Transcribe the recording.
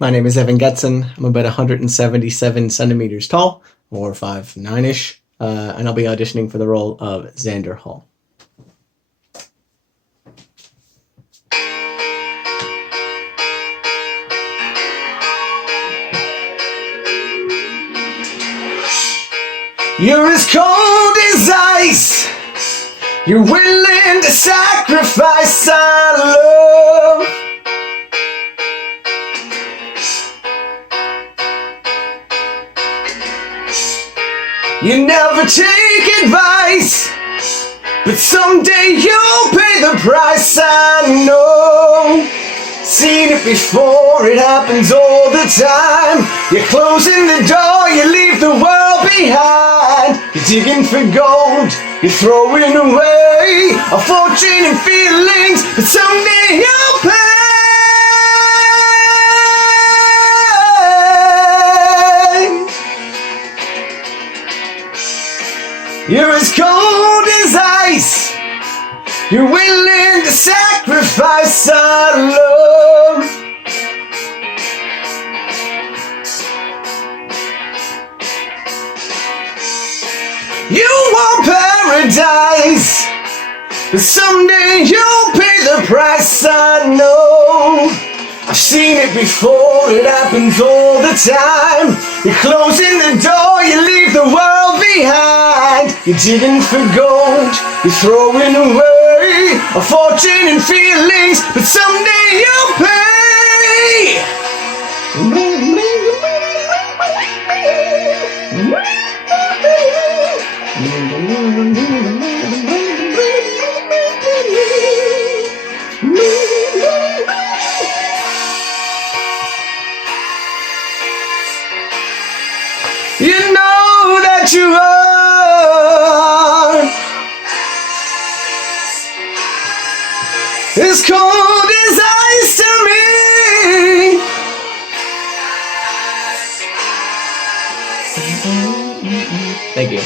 My name is Evan Getson. I'm about 177 centimeters tall, or 5'9"-ish, and I'll be auditioning for the role of Xander Hall. You're as cold as ice. You're willing to sacrifice our love. You never take advice, but someday you'll pay the price, I know. Seen it before, it happens all the time. You're closing the door, you leave the world behind. You're digging for gold, you're throwing away a fortune and feelings, but someday you'll pay. You're as cold as ice. You're willing to sacrifice our love. You want paradise, but someday you'll pay the price, I know. I've seen it before, it happens all the time. You're closing the door, you leave the world behind. You're digging for gold, you're throwing away a fortune and feelings, but someday you'll pay. You know that you are as cold as ice to me. Thank you.